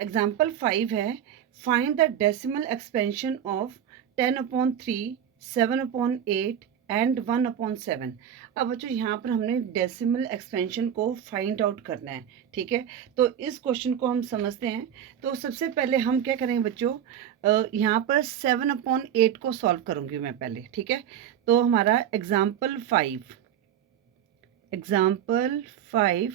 Example 5 है, find the decimal expansion of 10/3, 7/8 and 1/7। अब बच्चों यहाँ पर हमने डेसिमल एक्सपेंशन को फाइंड आउट करना है, ठीक है। तो इस क्वेश्चन को हम समझते हैं। तो सबसे पहले हम क्या करेंगे बच्चों, यहाँ पर 7/8 को सॉल्व करूँगी मैं पहले, ठीक है। तो हमारा एग्जाम्पल 5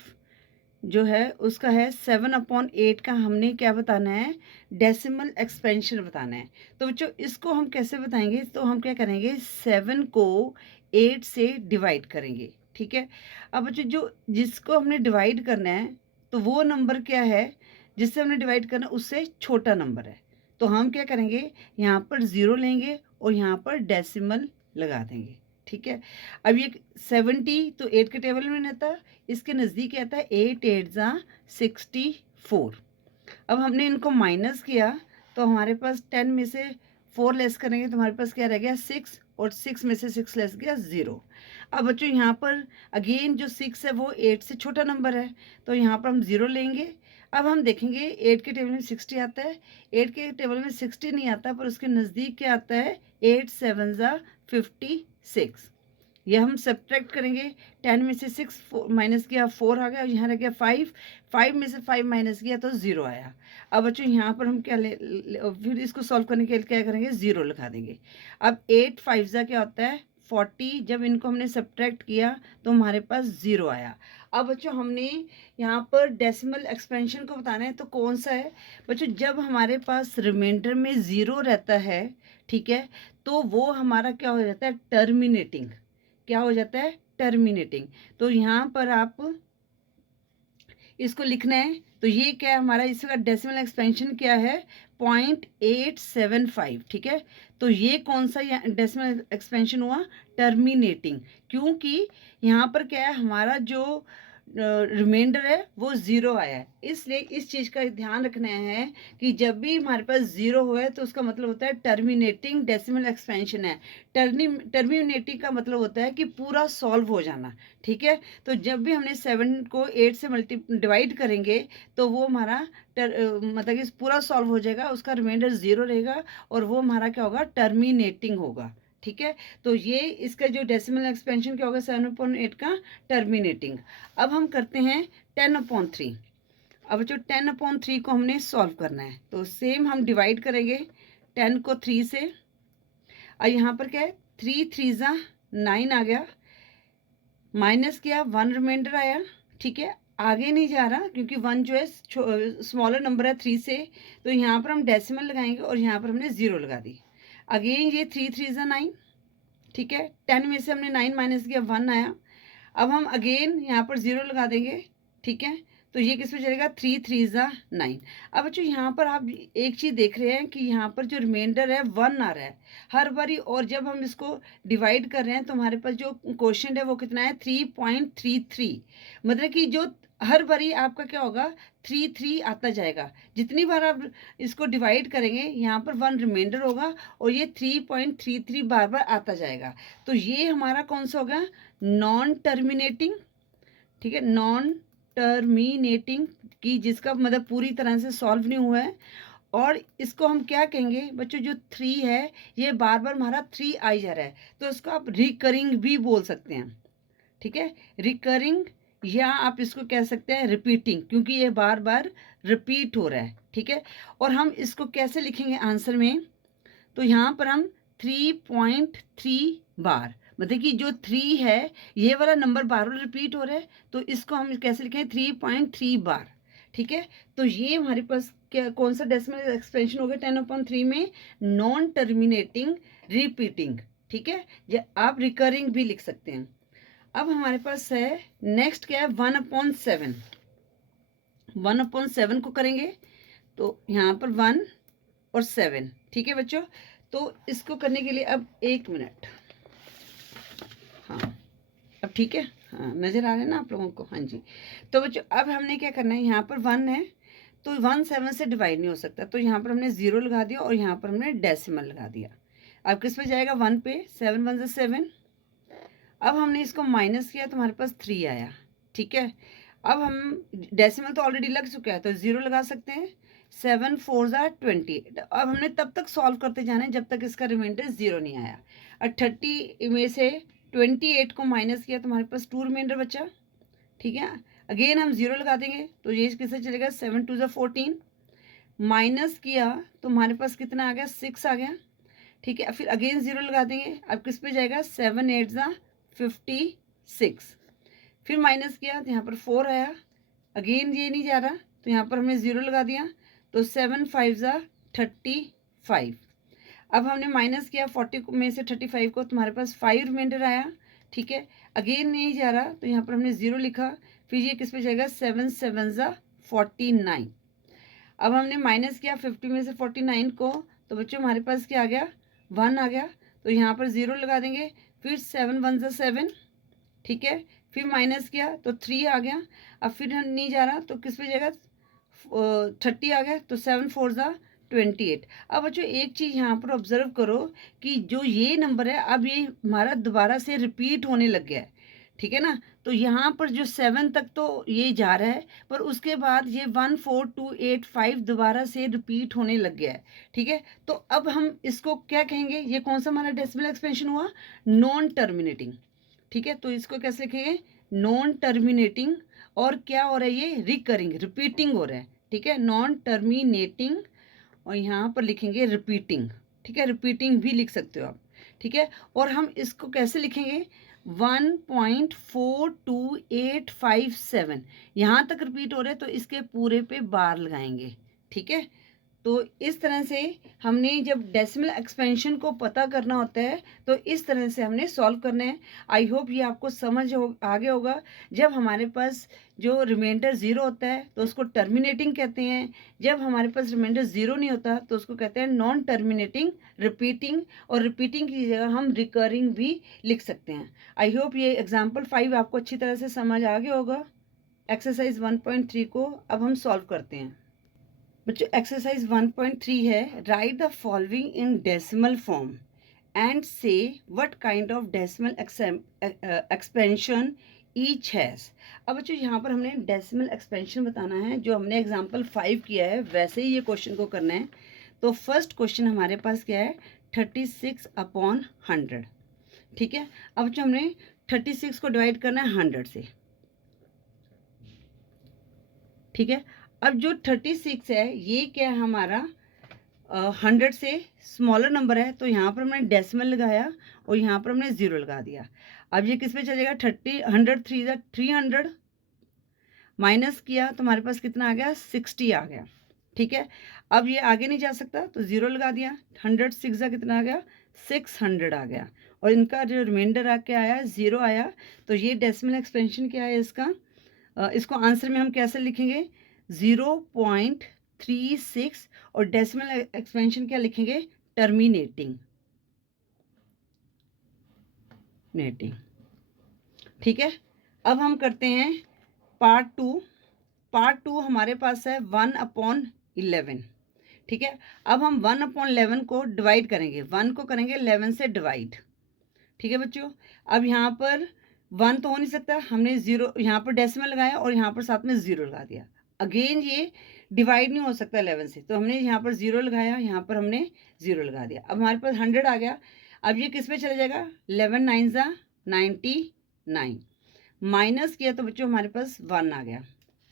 जो है उसका है 7/8 का हमने क्या बताना है, डेसिमल एक्सपेंशन बताना है। तो बच्चों इसको हम कैसे बताएंगे, तो हम क्या करेंगे, 7 को 8 से डिवाइड करेंगे, ठीक है। अब बच्चों जो जिसको हमने डिवाइड करना है, तो वो नंबर क्या है जिससे हमने डिवाइड करना है, उससे छोटा नंबर है। तो हम क्या करेंगे, यहाँ पर 0 लेंगे और यहाँ पर डेसिमल लगा देंगे, ठीक है। अब ये 70 तो 8 के टेबल में रहता है, इसके नज़दीक आता है 8 8 जा 64। अब हमने इनको माइनस किया तो हमारे पास 10 में से 4 लेस करेंगे तो हमारे पास क्या रह गया 6, और 6 में से 6 लेस गया 0। अब बच्चों यहाँ पर अगेन जो 6 है वो 8 से छोटा नंबर है, तो यहाँ पर हम 0 लेंगे। अब हम देखेंगे 8 के टेबल में 60 आता है, 8 के टेबल में 60 नहीं आता, पर उसके नज़दीक क्या आता है 8 7 जा 56। ये हम सब्ट्रैक्ट करेंगे, 10 में से 6 माइनस किया 4 आ गया, और यहाँ रह गया 5, 5 में से 5 माइनस किया तो 0 आया। अब बच्चों यहाँ पर हम क्या फिर इसको सॉल्व करने के लिए क्या करेंगे, 0 लगा देंगे। अब 8 5 जा क्या होता है 40, जब इनको हमने सब्ट्रैक्ट किया तो हमारे पास 0 आया। अब बच्चों हमने यहाँ पर डेसिमल एक्सपेंशन को बताना है, तो कौन सा है बच्चों, जब हमारे पास रिमाइंडर में 0 रहता है, ठीक है, तो वो हमारा क्या हो जाता है, टर्मिनेटिंग। क्या हो जाता है, टर्मिनेटिंग। तो यहाँ पर आप इसको लिखना है, तो ये क्या है हमारा, इसका डेसिमल एक्सपेंशन क्या है 0.875, ठीक है। तो ये कौन सा डेसिमल एक्सपेंशन हुआ, टर्मिनेटिंग, क्योंकि यहाँ पर क्या है हमारा जो रिमाइंडर है वो 0 आया है। इसलिए इस चीज़ का ध्यान रखना है कि जब भी हमारे पास 0 हुआ तो उसका मतलब होता है टर्मिनेटिंग डेसिमल एक्सपेंशन है। टर्मिनेटिंग का मतलब होता है कि पूरा सॉल्व हो जाना, ठीक है। तो जब भी हमने 7 को 8 से डिवाइड करेंगे तो वो हमारा मतलब कि पूरा सॉल्व हो जाएगा, उसका रिमाइंडर 0 रहेगा और वो हमारा क्या होगा, टर्मिनेटिंग होगा, ठीक है। तो ये इसका जो डेसिमल एक्सपेंशन क्या होगा 7/8 का टर्मिनेटिंग। अब हम करते हैं 10/3। अब जो 10/3 को हमने सॉल्व करना है, तो सेम हम डिवाइड करेंगे 10 को 3 से, और यहाँ पर क्या है 3 3 जा 9 आ गया, माइनस किया 1 रिमाइंडर आया, ठीक है। आगे नहीं जा रहा क्योंकि 1 जो है स्मॉलर नंबर है 3 से, तो यहाँ पर हम डेसिमल लगाएंगे और यहाँ पर हमने 0 लगा दी। अगेन ये 3 3 जा 9, ठीक है। 10 में से हमने 9 माइनस किया 1 आया। अब हम अगेन यहाँ पर 0 लगा देंगे, ठीक है। तो ये किस में चलेगा 3 3 जा 9। अब बच्चों यहाँ पर आप एक चीज़ देख रहे हैं कि यहाँ पर जो रिमाइंडर है 1 आ रहा है हर बारी, और जब हम इसको डिवाइड कर रहे हैं तो हमारे पास जो क्वोशिएंट है वो कितना है 3.33। मतलब कि जो हर बारी आपका क्या होगा 3 3 आता जाएगा, जितनी बार आप इसको डिवाइड करेंगे यहाँ पर 1 रिमाइंडर होगा और ये 3.33 बार बार आता जाएगा। तो ये हमारा कौन सा होगा, नॉन टर्मिनेटिंग, ठीक है, नॉन टर्मिनेटिंग की जिसका मतलब पूरी तरह से सॉल्व नहीं हुआ है। और इसको हम क्या कहेंगे बच्चों, जो 3 है ये बार बार हमारा 3 आई जा रहा है, तो इसको आप रिकरिंग भी बोल सकते हैं, ठीक है, रिकरिंग, या आप इसको कह सकते हैं रिपीटिंग, क्योंकि ये बार बार रिपीट हो रहा है, ठीक है। और हम इसको कैसे लिखेंगे आंसर में, तो यहाँ पर हम 3.3 बार, मतलब कि जो 3 है ये वाला नंबर बार बार रिपीट हो रहा है, तो इसको हम कैसे लिखें 3.3 बार, ठीक है। तो ये हमारे पास क्या कौन सा डेसिमल एक्सपेंशन हो गया 10/3 में, नॉन टर्मिनेटिंग रिपीटिंग, ठीक है, या आप रिकरिंग भी लिख सकते हैं। अब हमारे पास है नेक्स्ट क्या है 1/7। 1/7 को करेंगे तो यहाँ पर 1 और 7, ठीक है बच्चों। तो इसको करने के लिए अब 1 मिनट, हाँ अब ठीक है, हाँ नज़र आ रहा है ना आप लोगों को, हाँ जी। तो बच्चों अब हमने क्या करना है, यहाँ पर 1 है तो 1 7 से डिवाइड नहीं हो सकता, तो यहाँ पर हमने 0 लगा दिया और यहाँ पर हमने डेसिमल लगा दिया। अब किस पे जाएगा 1 पे, 7 1 7। अब हमने इसको माइनस किया तो हमारे पास 3 आया, ठीक है। अब हम डेसिमल तो ऑलरेडी लग चुका है तो 0 लगा सकते हैं, 7 4 ज़ा 28। अब हमने तब तक सॉल्व करते जाना है जब तक इसका रिमाइंडर 0 नहीं आया। और 30 में से 28 को माइनस किया तो हमारे पास 2 रिमाइंडर बचा। ठीक है, अगेन हम 0 लगा देंगे तो ये किससे चलेगा, 7 2 ज़ा 14। माइनस किया तो हमारे पास कितना आ गया, 6 आ गया। ठीक है, फिर अगेन 0 लगा देंगे। अब किस पे जाएगा, 7 8 ज़ा 56। फिर माइनस किया तो यहाँ पर 4 आया। अगेन ये नहीं जा रहा तो यहाँ पर हमने 0 लगा दिया तो 7 5 ज़ा 35। अब हमने माइनस किया 40 में से 35 को, तुम्हारे पास 5 रिमाइंडर आया। ठीक है, अगेन नहीं जा रहा तो यहाँ पर हमने 0 लिखा। फिर ये किस पे जाएगा, 7 7 ज़ा 49। अब हमने माइनस किया 50 में से 49 को, तो बच्चों हमारे पास क्या आ गया, 1 आ गया। तो यहाँ पर 0 लगा देंगे। फिर 7 1 ज़ा 7। ठीक है, फिर माइनस किया तो 3 आ गया। अब फिर नहीं जा रहा तो किस पे जाएगा, 30 आ गया। तो 7 4 ज़ा 28। अब बच्चों एक चीज़ यहाँ पर ऑब्जर्व करो कि जो ये नंबर है अब ये हमारा दोबारा से रिपीट होने लग गया है। ठीक है ना, तो यहाँ पर जो 7 तक तो ये जा रहा है, पर उसके बाद ये 1 4 2 8 5 दोबारा से रिपीट होने लग गया है। ठीक है, तो अब हम इसको क्या कहेंगे, ये कौन सा हमारा डेसिमल एक्सपेंशन हुआ, नॉन टर्मिनेटिंग। ठीक है, तो इसको कैसे लिखेंगे, नॉन टर्मिनेटिंग। और क्या हो रहा है, ये रिकरिंग रिपीटिंग हो रहा है। ठीक है, नॉन टर्मिनेटिंग, और यहाँ पर लिखेंगे रिपीटिंग। ठीक है, रिपीटिंग भी लिख सकते हो आप। ठीक है, और हम इसको कैसे लिखेंगे, 1.42857 यहाँ तक रिपीट हो रहे हैं तो इसके पूरे पे बार लगाएंगे। ठीक है, तो इस तरह से हमने जब डेसिमल एक्सपेंशन को पता करना होता है तो इस तरह से हमने सॉल्व करना है। आई होप ये आपको समझ आ गया होगा। जब हमारे पास जो रिमाइंडर 0 होता है तो उसको टर्मिनेटिंग कहते हैं। जब हमारे पास रिमाइंडर 0 नहीं होता तो उसको कहते हैं नॉन टर्मिनेटिंग, रिपीटिंग। और रिपीटिंग की जगह हम रिकरिंग भी लिख सकते हैं। आई होप ये एग्जाम्पल 5 आपको अच्छी तरह से समझ आ गया होगा। एक्सरसाइज 1.3 को अब हम सॉल्व करते हैं। बच्चों एक्सरसाइज 1.3 है, write the following in decimal form and say what kind of decimal expansion each has. अब बच्चों यहाँ पर हमने डेसिमल एक्सपेंशन बताना है, जो हमने एग्जाम्पल 5 किया है वैसे ही ये क्वेश्चन को करना है। तो फर्स्ट क्वेश्चन हमारे पास क्या है, 36/100। ठीक है, अब बच्चों हमने 36 को डिवाइड करना है 100 से। ठीक है, अब जो 36 है ये क्या है हमारा 100 से स्मॉलर नंबर है, तो यहाँ पर हमने डेसिमल लगाया और यहाँ पर हमने 0 लगा दिया। अब ये किस पे चलेगा, 100 3 ज़ा 300। माइनस किया तो हमारे पास कितना आ गया, 60 आ गया। ठीक है, अब ये आगे नहीं जा सकता तो 0 लगा दिया। 100 6 ज़ा कितना आ गया, 600 आ गया। और इनका जो रिमाइंडर आके आया 0 आया। तो ये डेसिमल एक्सपेंशन क्या है इसका, इसको आंसर में हम कैसे लिखेंगे, 0.36। और डेसिमल एक्सपेंशन क्या लिखेंगे, टर्मिनेटिंग नेटिंग। ठीक है, अब हम करते हैं पार्ट 2। पार्ट 2 हमारे पास है 1/11। ठीक है, अब हम 1/11 को डिवाइड करेंगे, 1 को करेंगे 11 से डिवाइड। ठीक है बच्चों, अब यहाँ पर 1 तो हो नहीं सकता, हमने 0 यहाँ पर डेसिमल लगाया और यहाँ पर साथ में 0 लगा दिया। अगेन ये डिवाइड नहीं हो सकता 11 से, तो हमने यहाँ पर 0 लगाया, यहाँ पर हमने 0 लगा दिया। अब हमारे पास 100 आ गया। अब ये किस पे चला जाएगा, 11 9 ज़ा 99। माइनस किया तो बच्चों हमारे पास 1 आ गया।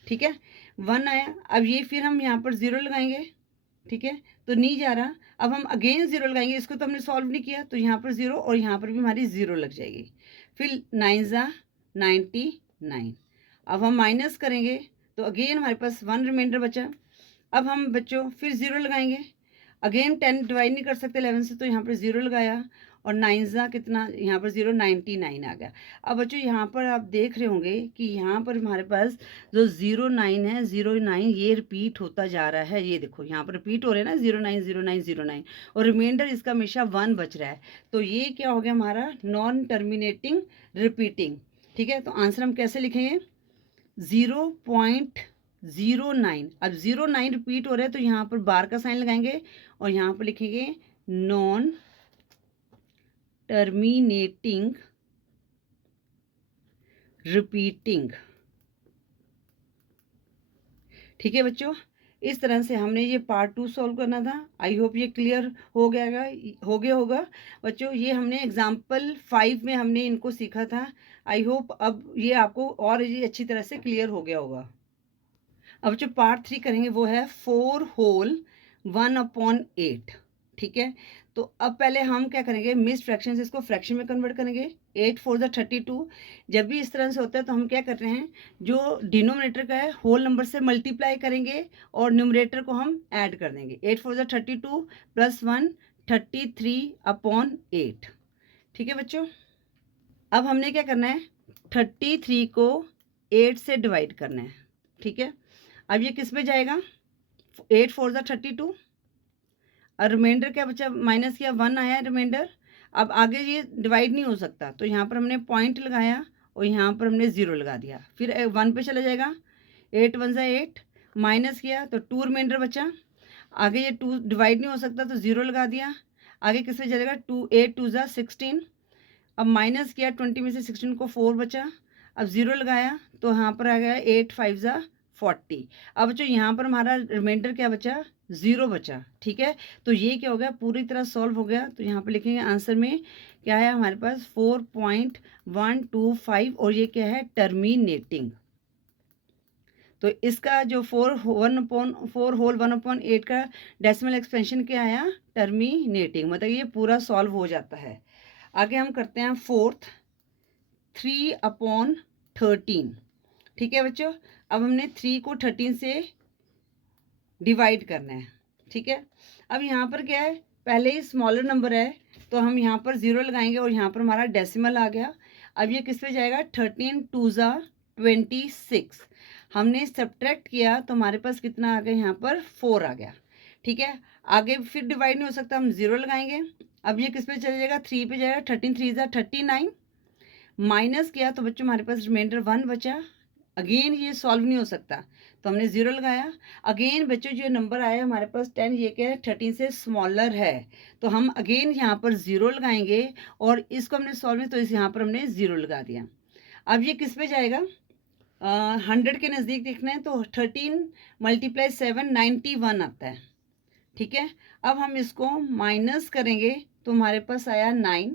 ठीक है, 1 आया। अब ये फिर हम यहाँ पर 0 लगाएंगे। ठीक है, तो नहीं जा रहा। अब हम अगेन 0 लगाएंगे, इसको तो हमने सॉल्व नहीं किया, तो यहाँ पर 0 और यहाँ पर भी हमारी 0 लग जाएगी। फिर 9 ज़ा 99। अब हम माइनस करेंगे तो अगेन हमारे पास 1 रिमाइंडर बचा। अब हम बच्चों फिर 0 लगाएंगे। अगेन 10 डिवाइड नहीं कर सकते 11 से, तो यहाँ पर 0 लगाया और 9 ज़ा कितना, यहाँ पर 0 99 आ गया। अब बच्चों यहाँ पर आप देख रहे होंगे कि यहाँ पर हमारे पास जो 09 है, 09 ये रिपीट होता जा रहा है। ये देखो यहाँ पर रिपीट हो रहे हैं ना, 09 09 09, और रिमाइंडर इसका हमेशा 1 बच रहा है। तो ये क्या हो गया हमारा, नॉन टर्मिनेटिंग रिपीटिंग। ठीक है, तो आंसर हम कैसे लिखेंगे, 0.09। अब 09 रिपीट हो रहा है तो यहाँ पर बार का साइन लगाएंगे और यहाँ पर लिखेंगे नॉन टर्मिनेटिंग रिपीटिंग। ठीक है बच्चों, इस तरह से हमने ये पार्ट 2 सॉल्व करना था। आई होप ये क्लियर हो गया होगा बच्चों। ये हमने एग्जाम्पल 5 में हमने इनको सीखा था। आई होप अब ये आपको और ये अच्छी तरह से क्लियर हो गया होगा। अब जो पार्ट 3 करेंगे वो है 4 होल 1/8। ठीक है, तो अब पहले हम क्या करेंगे, मिक्स्ड फ्रैक्शन से इसको फ्रैक्शन में कन्वर्ट करेंगे। 8 4 ज़ा 32। जब भी इस तरह से होता है तो हम क्या कर रहे हैं, जो डिनोमिनेटर का है होल नंबर से मल्टीप्लाई करेंगे और न्यूमरेटर को हम ऐड कर देंगे। 8 4 ज़ा 32 प्लस 1 33/8। ठीक है बच्चों, अब हमने क्या करना है, 33 को 8 से डिवाइड करना है। ठीक है, अब ये किस में जाएगा, 8 4 ज़ा 32 और रिमाइंडर क्या बचा, माइनस किया 1 आया रिमाइंडर। अब आगे ये डिवाइड नहीं हो सकता तो यहाँ पर हमने पॉइंट लगाया और यहाँ पर हमने 0 लगा दिया, फिर 1 पे चला जाएगा। 8 1 ज़ा 8, माइनस किया तो 2 रिमाइंडर बचा। आगे ये 2 डिवाइड नहीं हो सकता तो 0 लगा दिया। आगे किस पे चलेगा, 8 2 ज़ा 16। अब माइनस किया 20 में से 16 को 4 बचा। अब 0 लगाया तो यहाँ पर आ गया 8 5 ज़ा 40। अब जो यहाँ पर हमारा रिमाइंडर क्या बचा, 0 बचा। ठीक है, तो ये क्या हो गया, पूरी तरह सॉल्व हो गया। तो यहाँ पर लिखेंगे आंसर में क्या है हमारे पास 4.125 और ये क्या है, टर्मिनेटिंग। तो इसका जो 4 होल 1/8 का डेसिमल एक्सपेंशन क्या आया, टर्मिनेटिंग। मतलब ये पूरा सॉल्व हो जाता है। आगे हम करते हैं 4th 3/13। ठीक है बच्चों, अब हमने 3 को 13 से डिवाइड करना है। ठीक है, अब यहाँ पर क्या है, पहले ही स्मॉलर नंबर है तो हम यहाँ पर 0 लगाएंगे और यहाँ पर हमारा डेसिमल आ गया। अब ये किस पे जाएगा, 13 2 ज़ा 26। हमने सब्ट्रैक्ट किया तो हमारे पास कितना आ गया, यहाँ पर 4 आ गया। ठीक है, आगे फिर डिवाइड नहीं हो सकता, हम 0 लगाएंगे। अब ये किस पे चले जाएगा, 3 पे जाएगा। 13 3 ज़ा 39, माइनस किया तो बच्चों हमारे पास रिमाइंडर 1 बचा। अगेन ये सॉल्व नहीं हो सकता तो हमने 0 लगाया। अगेन बच्चों जो नंबर आया हमारे पास 10, ये क्या है, 13 से स्मॉलर है तो हम अगेन यहाँ पर 0 लगाएंगे और इसको हमने सॉल्व नहीं तो इस यहाँ पर हमने 0 लगा दिया। अब ये किस पे जाएगा, 100 के नज़दीक देखना है तो 13 × 7 91 आता है। ठीक है, अब हम इसको माइनस करेंगे तो हमारे पास आया 9।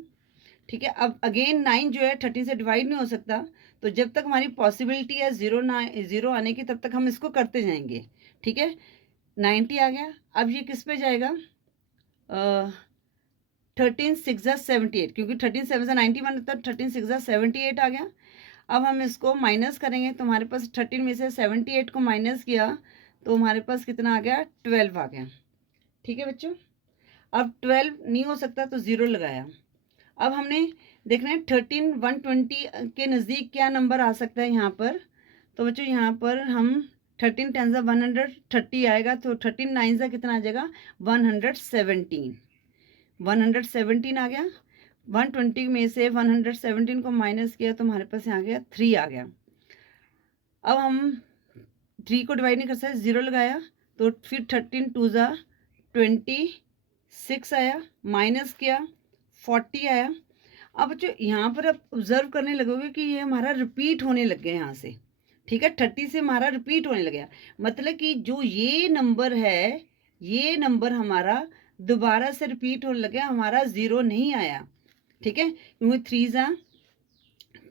ठीक है, अब अगेन 9 जो है 30 से डिवाइड नहीं हो सकता तो जब तक हमारी पॉसिबिलिटी है 0 आने की तब तक हम इसको करते जाएंगे। ठीक है, 90 आ गया। अब ये किस पे जाएगा, 13 6 ज़ा 78, क्योंकि 13 7 ज़ा 91 होता है, 13 6 ज़ा 78 आ गया। अब हम इसको माइनस करेंगे तो हमारे पास 13 में से 78 को माइनस किया तो हमारे पास कितना आ गया, 12 आ गया। ठीक है बच्चों, अब 12 नहीं हो सकता तो 0 लगाया। अब हमने देखना है 13 120 के नज़दीक क्या नंबर आ सकता है यहाँ पर। तो बच्चों यहाँ पर हम 13 10 ज़ा 130 आएगा तो 13 9 ज़ा कितना आ जाएगा, 117 आ गया। 120 में से 117 को माइनस किया तो हमारे पास यहाँ गया 3 आ गया। अब हम 3 को डिवाइड नहीं कर सकते, 0 लगाया तो फिर 13 2 ज़ा 26 आया, माइनस किया 40 आया। अब बच्चों यहाँ पर आप ऑब्जर्व करने लगोगे कि ये हमारा रिपीट होने लग गया यहाँ से। ठीक है, 30 से हमारा रिपीट होने लग गया, मतलब कि जो ये नंबर है ये नंबर हमारा दोबारा से रिपीट होने लग गया, हमारा 0 नहीं आया। ठीक है, क्योंकि 3 ज़ा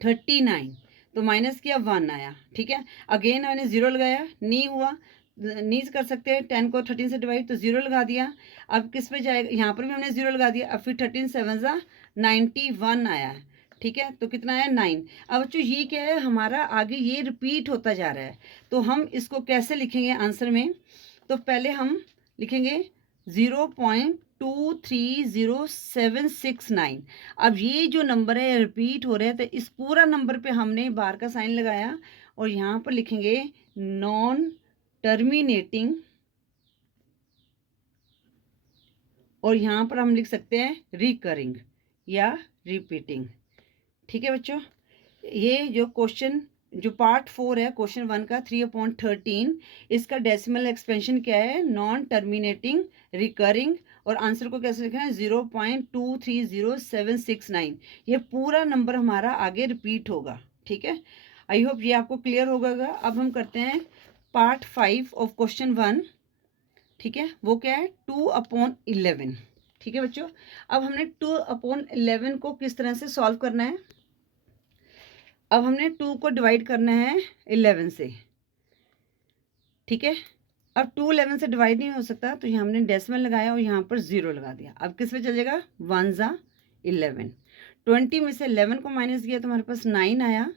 39 तो माइनस किया 1 आया। ठीक है, अगेन मैंने 0 लगाया, नहीं हुआ, नहीं कर सकते, 10 को 13 से डिवाइड तो 0 लगा दिया। अब किस पे जाएगा, यहाँ पर भी हमने 0 लगा दिया। अब फिर 13 7 ज़ा 91 आया है। ठीक है, तो कितना आया, 9। अब बच्चों ये क्या है, हमारा आगे ये रिपीट होता जा रहा है तो हम इसको कैसे लिखेंगे आंसर में, तो पहले हम लिखेंगे 0.230769। अब ये जो नंबर है रिपीट हो रहा है तो इस पूरा नंबर पे हमने बार का साइन लगाया और यहाँ पर लिखेंगे नॉन टर्मिनेटिंग और यहाँ पर हम लिख सकते हैं रिकरिंग या रिपीटिंग। ठीक है बच्चों, ये जो क्वेश्चन जो पार्ट 4 है क्वेश्चन 1 का 3/13, इसका डेसिमल एक्सपेंशन क्या है, नॉन टर्मिनेटिंग रिकरिंग, और आंसर को कैसे लिखना है, 0.230769। ये पूरा नंबर हमारा आगे रिपीट होगा। ठीक है, आई होप ये आपको क्लियर होगा। अब हम करते हैं पार्ट 5 ऑफ क्वेश्चन 1। ठीक है, वो क्या है 2/11। ठीक है बच्चों, अब हमने 2/11 को किस तरह से सॉल्व करना है। अब हमने 2 को डिवाइड करना है 11 से। ठीक है, अब 2 11 से डिवाइड नहीं हो सकता, तो यहाँ हमने डेसिमल लगाया और यहाँ पर 0 लगा दिया। अब किस पे चलेगा, 1 ज़ा 11। 20 में से 11 को माइनस किया तो हमारे पास 9 आया।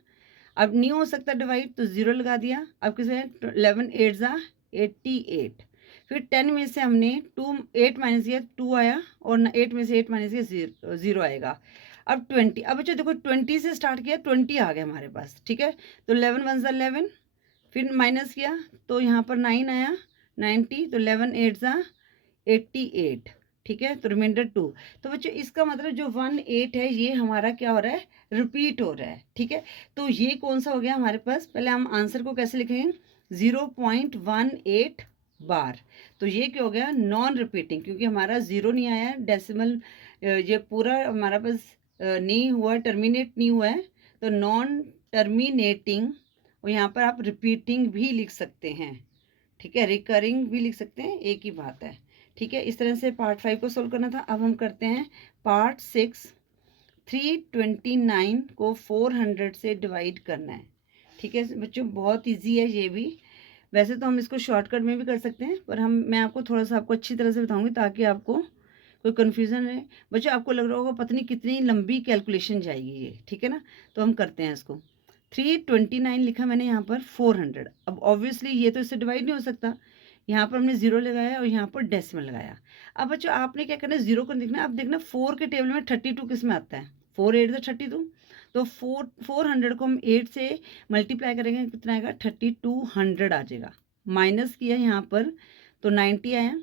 अब नहीं हो सकता डिवाइड, तो 0 लगा दिया। अब किस में 11 8 ज़ा 88। फिर 10 में से हमने 8 माइनस किया 2 आया, और 8 में से 8 माइनस किया 0 आएगा। अब 20, अब बच्चों देखो 20 से स्टार्ट किया, 20 आ गया हमारे पास। ठीक है, तो 11 1 ज़ा 11, फिर माइनस किया तो यहाँ पर 9 आया 90, तो 11 8 ज़ा 88। ठीक है, तो रिमाइंडर 2। तो बच्चों इसका मतलब जो 18 है ये हमारा क्या हो रहा है, रिपीट हो रहा है। ठीक है, तो ये कौन सा हो गया हमारे पास, पहले हम आंसर को कैसे लिखेंगे, 0.18 बार। तो ये क्या हो गया, नॉन रिपीटिंग, क्योंकि हमारा 0 नहीं आया डेसिमल, ये पूरा हमारा पास नहीं हुआ, टर्मिनेट नहीं हुआ है, तो नॉन टर्मिनेटिंग। और यहाँ पर आप रिपीटिंग भी लिख सकते हैं। ठीक है, रिकरिंग भी लिख सकते हैं, एक ही बात है। ठीक है, इस तरह से पार्ट 5 को सोल्व करना था। अब हम करते हैं पार्ट 6। 329 को 400 से डिवाइड करना है। ठीक है बच्चों, बहुत इजी है ये भी। वैसे तो हम इसको शॉर्टकट में भी कर सकते हैं, पर मैं आपको थोड़ा सा आपको अच्छी तरह से बताऊंगी ताकि आपको कोई कन्फ्यूज़न रहे। बच्चों आपको लग रहा होगा पता नहीं कितनी लंबी कैलकुलेशन जाएगी ये। ठीक है ना, तो हम करते हैं इसको। 329 लिखा मैंने यहाँ पर 400। अब ऑब्वियसली ये तो इससे डिवाइड नहीं हो सकता, यहाँ पर हमने 0 लगाया और यहाँ पर डेसिमल लगाया। अब बच्चों आपने क्या करना है, 0 को देखना है। अब देखना 4 के टेबल में 32 किस में आता है, 4 8 32। तो 400 को हम 8 से मल्टीप्लाई करेंगे, कितना आएगा, 3200 आ जाएगा। माइनस किया यहाँ पर तो 90 आया।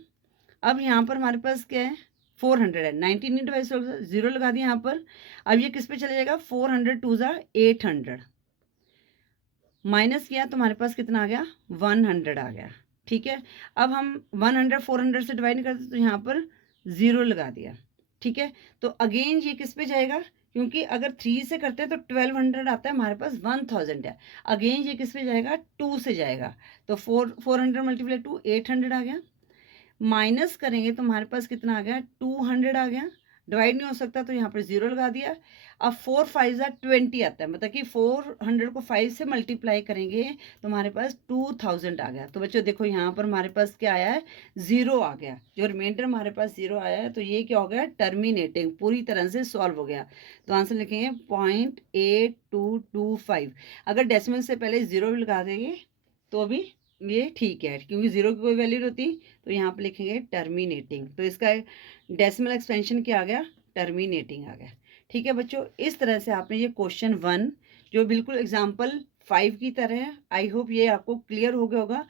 अब यहाँ पर हमारे पास क्या है, 400 है, 90 नहीं डिवाइड, 0 लगा दिया यहाँ पर। अब ये किस पे चला जाएगा, 400 2 ज़ा 800। माइनस किया तो हमारे पास कितना आ गया, 100 आ गया। ठीक है, अब हम 100 400 से डिवाइड करते तो यहाँ पर 0 लगा दिया। ठीक है, तो अगेन ये किस पे जाएगा, क्योंकि अगर 3 से करते हैं तो 1200 आता है, हमारे पास 1000 है। अगेन ये किस पे जाएगा, 2 से जाएगा। तो 400 मल्टीप्लाई 2 800 आ गया। माइनस करेंगे तो हमारे पास कितना आ गया, 200 आ गया। डिवाइड नहीं हो सकता तो यहाँ पर 0 लगा दिया। अब 4 5 ज़ा 20 आता है, मतलब कि 400 को 5 से मल्टीप्लाई करेंगे तो हमारे पास 2000 आ गया। तो बच्चों देखो यहाँ पर हमारे पास क्या आया है, 0 आ गया। जो रिमाइंडर हमारे पास 0 आया है, तो ये क्या हो गया, टर्मिनेटिंग, पूरी तरह से सॉल्व हो गया। तो आंसर लिखेंगे 0.8225। अगर डेसिमल से पहले 0 भी लगा देंगे तो भी ये ठीक है, क्योंकि 0 की कोई वैल्यू होती, तो यहाँ पे लिखेंगे टर्मिनेटिंग। तो इसका डेसिमल एक्सपेंशन क्या आ गया, टर्मिनेटिंग आ गया। ठीक है बच्चों, इस तरह से आपने ये क्वेश्चन 1 जो बिल्कुल एग्जाम्पल 5 की तरह है, आई होप ये आपको क्लियर हो गया होगा।